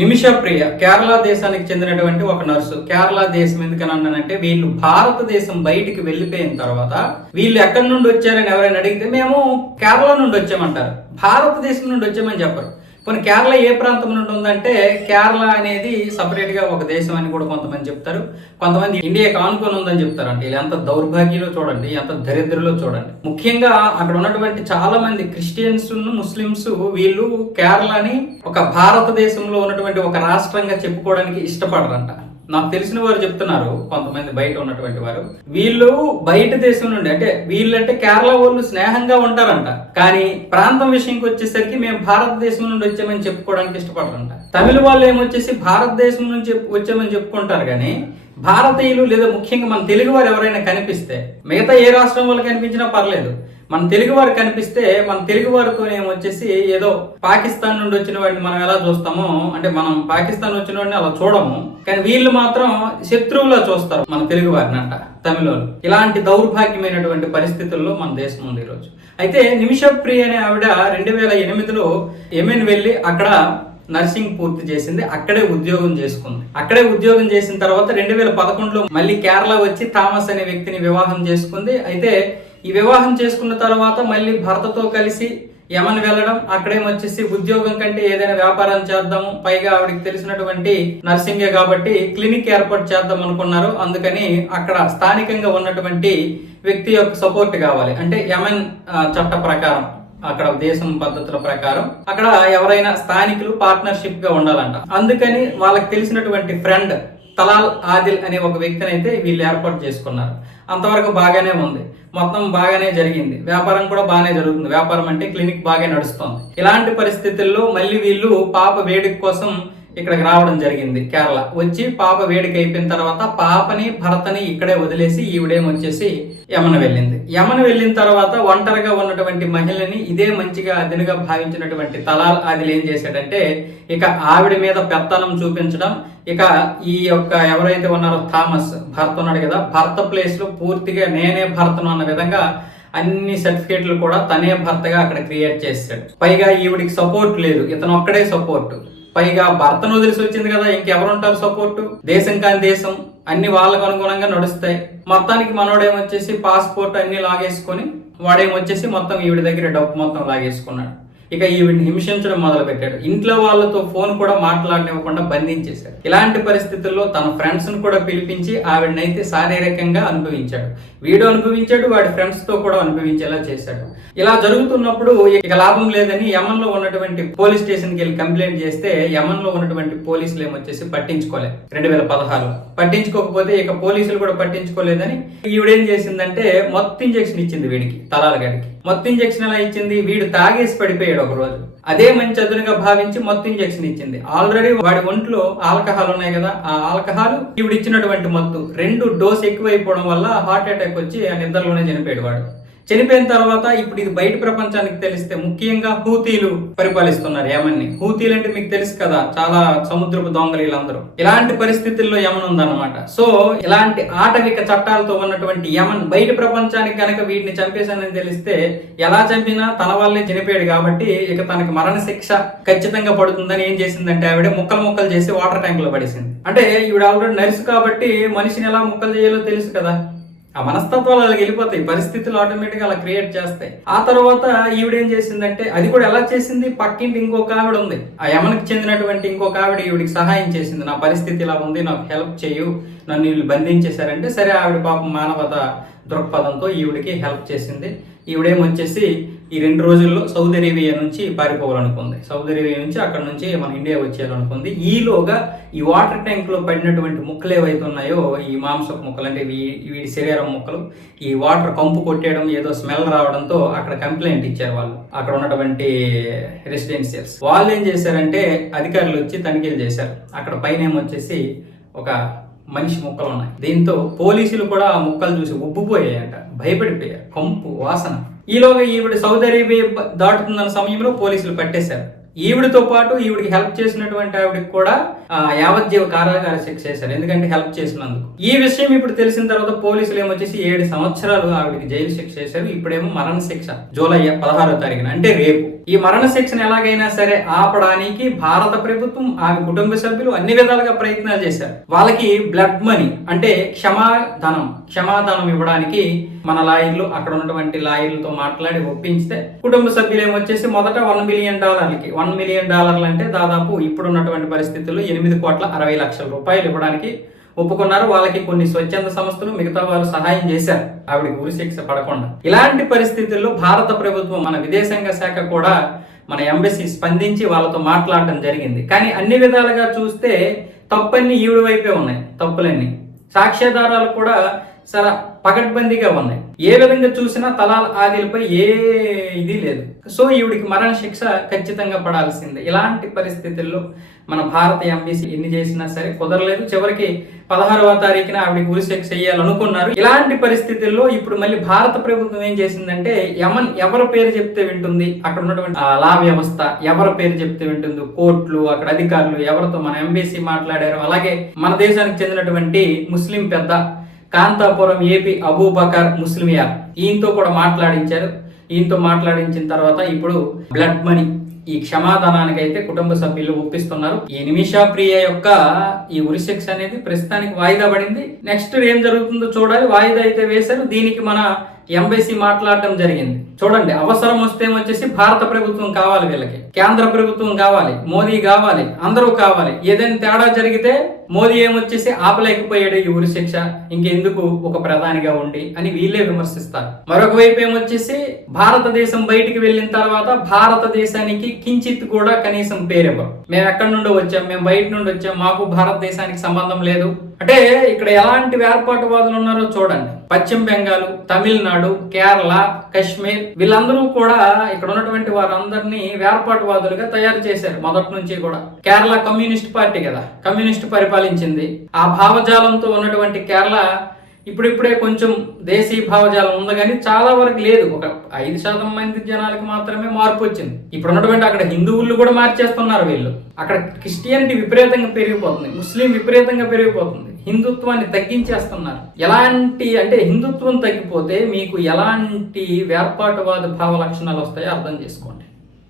నిమిష ప్రియ కేరళ దేశానికి చెందినటువంటి ఒక నర్సు. కేరళ దేశం ఎందుకని అన్నానంటే వీళ్ళు భారతదేశం బయటికి వెళ్ళిపోయిన తర్వాత వీళ్ళు ఎక్కడి నుండి వచ్చారని ఎవరైనా అడిగితే మేము కేరళ నుండి వచ్చామంటారు. భారతదేశం నుండి వచ్చామని చెప్పరు. కొన్ని కేరళ ఏ ప్రాంతం నుండి ఉందంటే కేరళ అనేది సపరేట్గా ఒక దేశం అని కూడా కొంతమంది చెప్తారు. కొంతమంది ఇండియాకి ఆనుకొని ఉందని చెప్తారు అంటే ఎంత దౌర్భాగ్యంలో చూడండి ఎంత దరిద్రలో చూడండి. ముఖ్యంగా అక్కడ ఉన్నటువంటి చాలా మంది క్రిస్టియన్స్ ముస్లిమ్స్ వీళ్ళు కేరళని ఒక భారతదేశంలో ఉన్నటువంటి ఒక రాష్ట్రంగా చెప్పుకోవడానికి ఇష్టపడరంట. నాకు తెలిసిన వారు చెప్తున్నారు కొంతమంది బయట ఉన్నటువంటి వారు. వీళ్ళు బయట దేశం నుండి అంటే వీళ్ళంటే కేరళ వాళ్ళు స్నేహంగా ఉంటారంట. కానీ ప్రాంతం విషయంకి వచ్చేసరికి మేము భారతదేశం నుండి వచ్చామని చెప్పుకోవడానికి ఇష్టపడరంట. తమిళ వాళ్ళు ఏమొచ్చేసి భారతదేశం నుంచి వచ్చామని చెప్పుకుంటారు కానీ భారతీయులు లేదా ముఖ్యంగా మన తెలుగు వారు ఎవరైనా కనిపిస్తే మిగతా ఏ రాష్ట్రం వాళ్ళు కనిపించినా పర్లేదు. మన తెలుగు వారు కనిపిస్తే మన తెలుగు వారితో ఏదో పాకిస్తాన్ నుండి వచ్చిన వాడిని మనం ఎలా చూస్తామో అంటే మనం పాకిస్తాన్ వచ్చిన వాడిని అలా చూడము. కానీ వీళ్ళు మాత్రం శత్రువులా చూస్తారు మన తెలుగు వారిని అంట తమిళోళ్ళు. ఇలాంటి దౌర్భాగ్యమైనటువంటి పరిస్థితుల్లో మన దేశం ఉంది ఈరోజు. అయితే నిమిషప్రియ అనే ఆవిడ రెండు వేల ఎనిమిదిలో ఎమెన్ వెళ్ళి అక్కడ నర్సింగ్ పూర్తి చేసింది అక్కడే ఉద్యోగం చేసుకుంది. అక్కడే ఉద్యోగం చేసిన తర్వాత రెండు వేల పదకొండులో మళ్ళీ కేరళ వచ్చి థామస్ అనే వ్యక్తిని వివాహం చేసుకుంది. అయితే ఈ వివాహం చేసుకున్న తర్వాత మళ్ళీ భర్తతో కలిసి యమన్ వెళ్ళడం అక్కడేమొచ్చేసి ఉద్యోగం కంటే ఏదైనా వ్యాపారం చేద్దాము. పైగా ఆవిడకి తెలిసినటువంటి నర్సింగే కాబట్టి క్లినిక్ ఏర్పాటు చేద్దాం అనుకున్నారు. అందుకని అక్కడ స్థానికంగా ఉన్నటువంటి వ్యక్తి యొక్క సపోర్ట్ కావాలి. అంటే యమన్ చట్ట ప్రకారం అక్కడ దేశం పద్ధతుల ప్రకారం అక్కడ ఎవరైనా స్థానికులు పార్ట్నర్షిప్గా ఉండాలంట. అందుకని వాళ్ళకి తెలిసినటువంటి ఫ్రెండ్ తలాల్ ఆదిల్ అనే ఒక వ్యక్తిని అయితే వీళ్ళు ఏర్పాటు చేసుకున్నారు. అంతవరకు బాగానే ఉంది. మొత్తం బాగానే జరిగింది. వ్యాపారం కూడా బాగానే జరుగుతుంది. వ్యాపారం అంటే క్లినిక్ బాగా నడుస్తుంది. ఇలాంటి పరిస్థితుల్లో మళ్ళీ వీళ్ళు పాప వేడిక కోసం ఇక్కడికి రావడం జరిగింది కేరళ. వచ్చి పాప వేడిక అయిపోయిన తర్వాత పాపని భర్తని ఇక్కడే వదిలేసి ఈవిడేం వచ్చేసి యమన వెళ్ళింది. యమన వెళ్ళిన తర్వాత ఒంటరిగా ఉన్నటువంటి మహిళని ఇదే మంచిగా అదినుగా భావించినటువంటి తలాల్ ఆదిలు ఏం చేశాడంటే ఇక ఆవిడ మీద పెత్తనం చూపించడం ఇక ఈ యొక్క ఎవరైతే ఉన్నారో థామస్ భర్త ఉన్నాడు కదా భర్త ప్లేస్లో పూర్తిగా నేనే భర్తను అన్న విధంగా అన్ని సర్టిఫికేట్లు కూడా తనే భర్తగా అక్కడ క్రియేట్ చేశాడు. పైగా ఈవిడికి సపోర్ట్ లేదు. ఇతను ఒక్కడే సపోర్ట్ పైగా భర్తను వదిలిసి వచ్చింది కదా ఇంకెవరుంటారు సపోర్ట్ దేశం కాని దేశం అన్ని వాళ్ళకు అనుగుణంగా నడుస్తాయి. మొత్తానికి మనోడేమొచ్చేసి పాస్పోర్ట్ అన్ని లాగేసుకొని వాడేమొచ్చేసి మొత్తం ఈవిడ దగ్గర డబ్బు మొత్తం లాగేసుకున్నాడు. ఇక ఈవిడ్ని హింసించడం మొదలు పెట్టాడు ఇంట్లో వాళ్ళతో ఫోన్ కూడా మాట్లాడనివ్వకుండా బంధించేశాడు. ఇలాంటి పరిస్థితుల్లో తన ఫ్రెండ్స్ను కూడా పిలిపించి ఆవిడనైతే శారీరకంగా అనుభవించాడు. వీడు అనుభవించాడు వాడి ఫ్రెండ్స్తో కూడా అనుభవించేలా చేశాడు. ఇలా జరుగుతున్నప్పుడు ఇక లాభం లేదని యమన్లో ఉన్నటువంటి పోలీస్ స్టేషన్కి వెళ్ళి కంప్లైంట్ చేస్తే యమన్లో ఉన్నటువంటి పోలీసులు ఏమొచ్చేసి పట్టించుకోలేదు రెండు వేల పదహారులో. పట్టించుకోకపోతే ఇక పోలీసులు కూడా పట్టించుకోలేదని ఈవిడేం చేసిందంటే మొత్తం ఇంజెక్షన్ ఇచ్చింది వీడికి తలాల గడికి. మొత్తం ఇంజెక్షన్ ఎలా ఇచ్చింది? వీడు తాగేసి పడిపోయాడు ఒక రోజు. అదే మంచి అదునుగా భావించి మొత్తం ఇంజెక్షన్ ఇచ్చింది. ఆల్రెడీ వాడి ఒంట్లో ఆల్కహాల్ ఉన్నాయి కదా ఆ ఆల్కహాల్ ఇవిడిచ్చినటువంటి మత్తు. రెండు డోస్ ఎక్కువైపోవడం వల్ల హార్ట్ అటాక్ వచ్చి ఆ నిద్రలోనే చనిపోయాడు వాడు. చనిపోయిన తర్వాత ఇప్పుడు ఇది బయట ప్రపంచానికి తెలిస్తే ముఖ్యంగా హూతీలు పరిపాలిస్తున్నారు యమన్ని. హూతీలు అంటే మీకు తెలుసు కదా చాలా సముద్రపు దొంగలు వీళ్ళందరూ ఇలాంటి పరిస్థితుల్లో యమన్ ఉందన్నమాట. సో ఇలాంటి ఆటవిక చట్టాలతో ఉన్నటువంటి యమన్ బయట ప్రపంచానికి కనుక వీటిని చంపేశానని తెలిస్తే ఎలా చంపినా తన వల్లే చనిపోయాడు కాబట్టి ఇక తనకి మరణ శిక్ష ఖచ్చితంగా పడుతుందని ఏం చేసిందంటే ఆవిడ ముక్కలు ముక్కలు చేసి వాటర్ ట్యాంక్లో పడేసింది. అంటే ఈవిడ ఆల్రెడీ నర్సు కాబట్టి మనిషిని ఎలా ముక్కలు చేయాలో తెలుసు కదా. ఆ మనస్తత్వాలు అలా వెళ్ళిపోతాయి. పరిస్థితులు ఆటోమేటిక్గా అలా క్రియేట్ చేస్తాయి. ఆ తర్వాత ఈవిడేం చేసిందంటే అది కూడా ఎలా చేసింది? పక్కింటి ఇంకొక ఆవిడ ఉంది. ఆ యమనకు చెందినటువంటి ఇంకొక ఆవిడ ఈవిడికి సహాయం చేసింది. నా పరిస్థితి ఇలా ఉంది నాకు హెల్ప్ చేయు నన్ను వీళ్ళు బంధించేశారంటే సరే ఆవిడ పాపం మానవత దృక్పథంతో ఈవిడికి హెల్ప్ చేసింది. ఈవిడేమొచ్చేసి ఈ రెండు రోజుల్లో సౌదీ అరేబియా నుంచి పారిపోవాలనుకుంది. సౌదీ అరేబియా నుంచి అక్కడ నుంచి మన ఇండియా వచ్చేయాలనుకుంది. ఈలోగా ఈ వాటర్ ట్యాంక్లో పడినటువంటి ముక్కలు ఏవైతే ఉన్నాయో ఈ మాంసపు ముక్కలు అంటే వీ- వీడి శరీరం ముక్కలు ఈ వాటర్ కంపు కొట్టేయడం ఏదో స్మెల్ రావడంతో అక్కడ కంప్లైంట్ ఇచ్చారు వాళ్ళు. అక్కడ ఉన్నటువంటి రెసిడెన్షియల్స్. వాళ్ళు ఏం చేశారంటే అధికారులు వచ్చి తనిఖీలు చేశారు. అక్కడ పైన ఏమొచ్చేసి ఒక మనిషి ముక్కలు ఉన్నాయి. దీంతో పోలీసులు కూడా ఆ ముక్కలు చూసి ఉబ్బిపోయాయంట. భయపడిపోయారు. కంపు వాసన. ఈలోగా ఈవిడ సౌదీ అరేబియా దాటుతున్న సమయంలో పోలీసులు పట్టేశారు. ఈవిడితో పాటు ఈవిడికి హెల్ప్ చేసినటువంటి ఆవిడకి కూడా యావజ్జీవ కారాగార శిక్ష చేశారు ఎందుకంటే హెల్ప్ చేసినందుకు. ఈ విషయం ఇప్పుడు తెలిసిన తర్వాత పోలీసులు ఏమొచ్చేసి ఏడు సంవత్సరాలు ఆవిడకి జైలు శిక్ష చేశారు ఇప్పుడేమో మరణ శిక్ష జూలై పదహారో తారీఖున అంటే రేపు. ఈ మరణ శిక్షను ఎలాగైనా సరే ఆపడానికి భారత ప్రభుత్వం ఆమె కుటుంబ సభ్యులు అన్ని విధాలుగా ప్రయత్నాలు చేశారు. వాళ్ళకి బ్లడ్ మనీ అంటే క్షమాధనం క్షమాధనం ఇవ్వడానికి మన లాయర్లు అక్కడ ఉన్నటువంటి లాయర్లతో మాట్లాడి ఒప్పించితే కుటుంబ సభ్యులు ఏమొచ్చేసి మొదట వన్ మిలియన్ డాలర్లకి వన్ మిలియన్ డాలర్లు అంటే దాదాపు ఇప్పుడున్నటువంటి పరిస్థితుల్లో ఎనిమిది కోట్ల అరవై లక్షల రూపాయలు ఇవ్వడానికి ఒప్పుకున్నారు. వాళ్ళకి కొన్ని స్వచ్ఛంద సంస్థలు మిగతా వారు సహాయం చేశారు. ఆవిడకి ఉరి శిక్ష పడకుండా. ఇలాంటి పరిస్థితుల్లో భారత ప్రభుత్వం మన విదేశాంగ శాఖ కూడా మన ఎంబసీ స్పందించి వాళ్ళతో మాట్లాడటం జరిగింది. కానీ అన్ని విధాలుగా చూస్తే తప్పన్నీ ఈవిడ వైపే ఉన్నాయి. తప్పులన్నీ. సాక్ష్యాధారాలు కూడా చాలా పకడ్బందీగా ఉన్నాయి. ఏ విధంగా చూసినా తలాల్ ఆదిలపై ఏ ఇది లేదు. సో ఈవిడికి మరణ శిక్ష ఖచ్చితంగా పడాల్సిందే. ఇలాంటి పరిస్థితుల్లో మన భారత ఎంబీసీ ఎన్ని చేసినా సరే కుదరలేదు. చివరికి పదహారవ తారీఖున ఆవిడకి ఉరి శిక్ష చేయాలనుకున్నారు ఇలాంటి పరిస్థితుల్లో ఇప్పుడు మళ్ళీ భారత ప్రభుత్వం ఏం చేసిందంటే యమన్ ఎవరి పేరు చెప్తే వింటుంది? అక్కడ ఉన్నటువంటి లా వ్యవస్థ ఎవరి పేరు చెప్తే వింటుంది? కోర్టులు అక్కడ అధికారులు ఎవరితో మన ఎంబీసీ మాట్లాడారు? అలాగే మన దేశానికి చెందినటువంటి ముస్లిం పెద్ద కాంతాపురం ఏపీ అబూబకర్ ముస్లిమియా ఈయనతో కూడా మాట్లాడించారు. ఈయనతో మాట్లాడించిన తర్వాత ఇప్పుడు బ్లడ్ మనీ ఈ క్షమాదానానికి అయితే కుటుంబ సభ్యులు ఒప్పిస్తున్నారు. ఈ నిమిషా ప్రియ యొక్క ఈ ఉరిశిక్ష అనేది ప్రస్తుతానికి వాయిదా పడింది. నెక్స్ట్ ఏం జరుగుతుందో చూడాలి. వాయిదా అయితే వేశారు. దీనికి మన ఎంబసీ మాట్లాడటం జరిగింది. చూడండి అవసరం వస్తే వచ్చేసి భారత ప్రభుత్వం కావాలి వీళ్ళకి. కేంద్ర ప్రభుత్వం కావాలి మోదీ కావాలి అందరూ కావాలి. ఏదైనా తేడా జరిగితే మోదీ ఏమొచ్చేసి ఆపలేకపోయాడు ఈ ఉరి శిక్ష ఇంకెందుకు ఒక ప్రధానిగా ఉండి అని వీళ్ళే విమర్శిస్తారు. మరొక వైపు ఏమొచ్చేసి భారతదేశం బయటికి వెళ్ళిన తర్వాత భారతదేశానికి కించిత్ కూడా కనీసం పేరెవ్వరు. మేము ఎక్కడి నుండి వచ్చాం మేము బయట నుండి వచ్చాం మాకు భారతదేశానికి సంబంధం లేదు. అంటే ఇక్కడ ఎలాంటి వేర్పాటువాదులు ఉన్నారో చూడండి. పశ్చిమ బెంగాల్ తమిళనాడు కేరళ కశ్మీర్ వీళ్ళందరూ కూడా ఇక్కడ ఉన్నటువంటి వారందరినీ వేర్పాటువాదులుగా తయారు చేశారు మొదటి నుంచి కూడా. కేరళ కమ్యూనిస్ట్ పార్టీ కదా కమ్యూనిస్ట్ పరిపాలించింది. ఆ భావజాలంతో ఉన్నటువంటి కేరళ ఇప్పుడిప్పుడే కొంచెం దేశీ భావజాలం ఉంది కానీ చాలా వరకు లేదు. ఒక ఐదు శాతం మంది జనాలకు మాత్రమే మార్పు వచ్చింది. ఇప్పుడు ఉన్నటువంటి అక్కడ హిందువులు కూడా మార్చేస్తున్నారు వీళ్ళు. అక్కడ క్రిస్టియానిటీ విపరీతంగా పెరిగిపోతుంది. ముస్లిం విపరీతంగా పెరిగిపోతుంది. హిందుత్వాన్ని తగ్గించేస్తున్నారు. ఎలాంటి అంటే హిందుత్వం తగ్గిపోతే మీకు ఎలాంటి వేర్పాటువాద భావ లక్షణాలు వస్తాయో అర్థం చేసుకోండి.